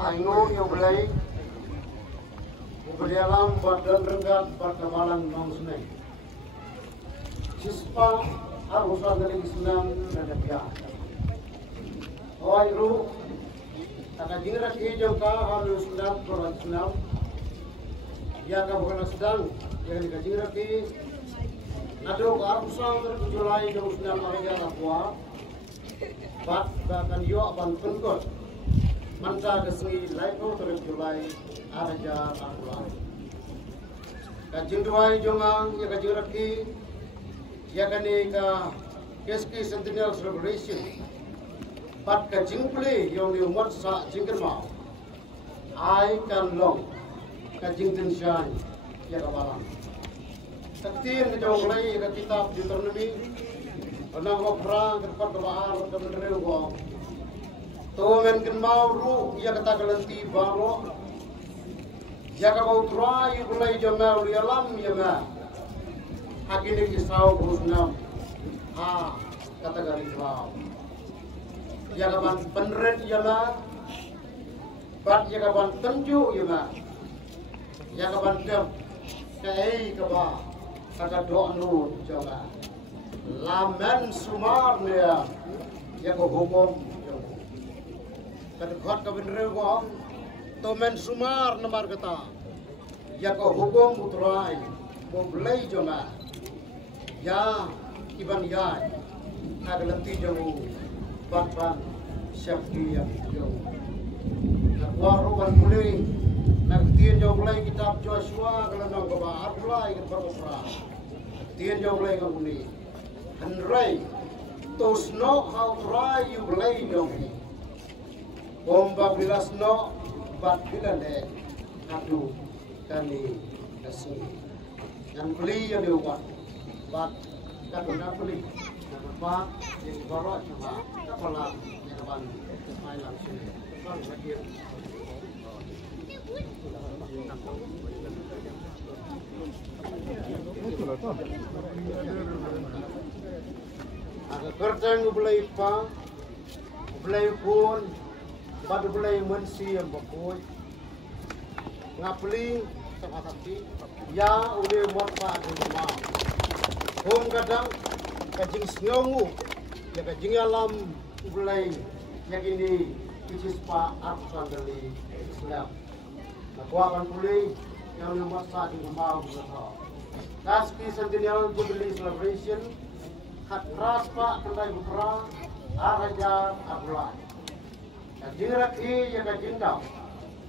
Aingo yang belai berjalan badan renggat perkemalan mangsune. Sispa arusan dari Islam dan Nabiya. Awairu tak jingat hijau ka harus Islam Quran Islam. Ya ka bukan sedang yang dikajingat di nado arusan dari Julai dan Islam Maria Aqua. Bat bahkan yo aban pengkot. Manta kesini laiko terus Julai araja Aqua. Kajing duai jongang ya kajingat ki ya kani ka keski Centennial Celebration. Pat ka jingple yang di umat sa jingker mau. Ai kan long ka jingten syan ya kabalang. Taktin ke jauh lagi ke kitab Deuteronomy. Pernah ko perang ke tempat kebaar ke menereu ko. Tumen ken mau ru ya kata kelenti baro. Ya ka bau trai ulai jamal ya lam ya ma. Hakini kisau kusnam. Kata garis law. Ya kapan penren ya ma. Bat ya kapan tenju ya ma. Ya kapan dem. Kai kaba. Kata doa nu coba. Lamen sumar ya. Ya ko hukum. Kata kuat ka bener ko. Tomen sumar namar kata. Ya ko hukum utrai. Mo belai joma. Ya iban ya. Nagalenti jong ban syafki yang jong. Waruban mulai nagtien jong mulai kitab Joshua kelenang kebaar mulai ke berperang. Tien jong mulai kemuni. Henry tos no how try you play jong. Bomba bilas no bat bilane adu kani kasih. Yang beli yang diubat. Bat kaduna beli. Apa yang baru coba kepala yang depan main langsung kan bagian agak kerjaan belai pa belai pun pada belai mensi yang bakoi ngapli sama sakti ya udah mau pa di rumah home kadang kajing sngongu ya kajing alam ulai yang ini kispa arsan dari Islam. Aku akan pulih yang nomor saat ini mau berkata. Kaski Centennial Jubilee Celebration hak raspa kendai berperang araja abulai. Kajing rakhi ya kajing dau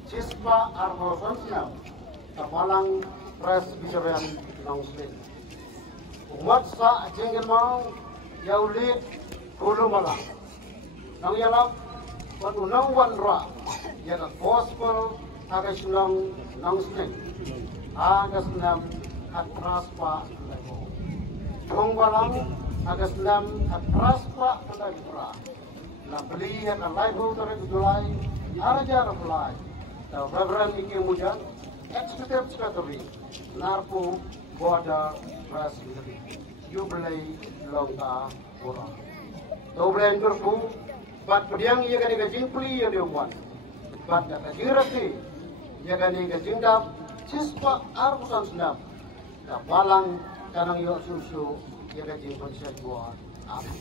cispa arbosan Islam kapalang pres bisaran nongslin. Umat sa jengkel mau yaulit kulo malam. Nang yalam patu nang wanra ya ka gospel aga sunang nang sing. Aga sunam atraspa lego. Tong balang aga sunam atraspa lego. La beli ya ka laibo tore Julai araja ka Julai. Ta Reverend Ike Mujan executive secretary narpo border pres Jubilee longka orang. Doblen berku, bat pediang ia kani kajing puli yang diumat. Bat kajing rasi, ia kani kajing dap, cispa arusan senap. Kapalang kanang yok susu, ia kajing konsep buat. Amin.